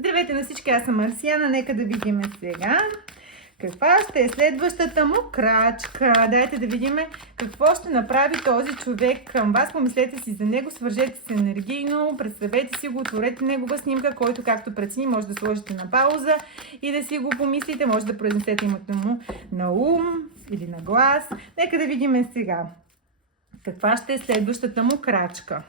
Здравейте на всички, аз съм Марсиана. Нека да видим сега каква ще е следващата му крачка. Дайте да видим какво ще направи този човек към вас. Помислете си за него, свържете се енергийно, представете си го, отворете негова снимка, който както прецени може да сложите на пауза и да си го помислите. Може да произнесете името му на ум или на глас. Нека да видим сега каква ще е следващата му крачка.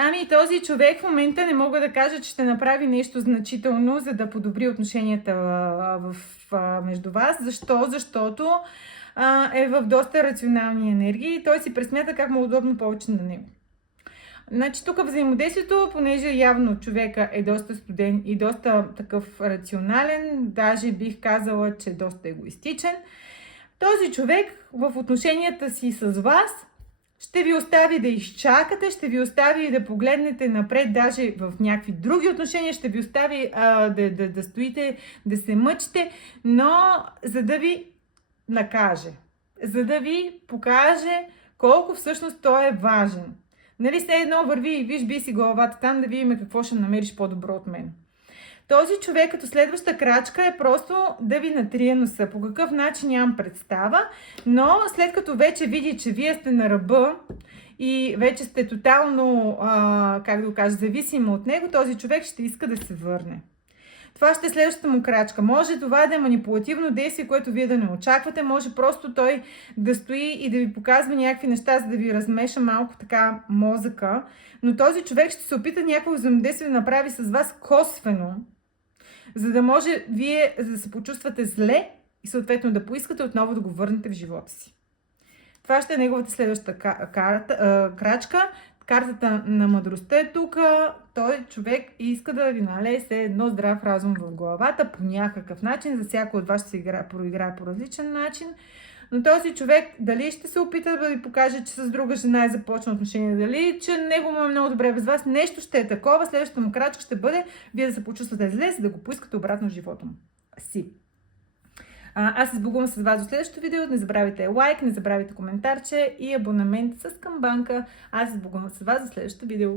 Ами този човек в момента не мога да кажа, че ще направи нещо значително, за да подобри отношенията между вас. Защо? Защото е в доста рационални енергии и той си пресмята как му е удобно повече на него. Значи тук взаимодействието, понеже явно човека е доста студен и доста такъв рационален, даже бих казала, че е доста егоистичен, този човек в отношенията си с вас ще ви остави да изчакате, ще ви остави да погледнете напред, даже в някакви други отношения, ще ви остави да стоите, да се мъчите, но за да ви накаже, за да ви покаже колко всъщност той е важен. Нали, все едно върви и виж, би си главата там да видим какво ще намериш по-добро от мен. Този човек като следваща крачка е просто да ви натрие носа. По какъв начин нямам представа, но след като вече види, че вие сте на ръба и вече сте тотално, как да го кажа, зависимо от него, този човек ще иска да се върне. Това ще е следващата му крачка. Може това да е манипулативно действие, което вие да не очаквате. Може просто той да стои и да ви показва някакви неща, за да ви размеша малко така мозъка. Но този човек ще се опита някакво взаимодействие да направи с вас косвено, за да може вие да се почувствате зле и съответно да поискате отново да го върнете в живота си. Това ще е неговата следваща крачка. Картата на мъдростта е тук. Той човек иска да ви налее едно здрав разум в главата по някакъв начин. За всяко от вас ще се проиграе по различен начин. Но този човек дали ще се опита да ви покаже, че с друга жена е започнал отношение, дали че него му е много добре без вас, нещо ще е такова. Следващата му крачка ще бъде вие да се почувствате зле, за да го поискате обратно в живота му си. Аз се сбогувам с вас до следващото видео. Не забравяйте лайк, не забравяйте коментарче и абонамент с камбанка. Аз се сбогувам с вас за следващото видео.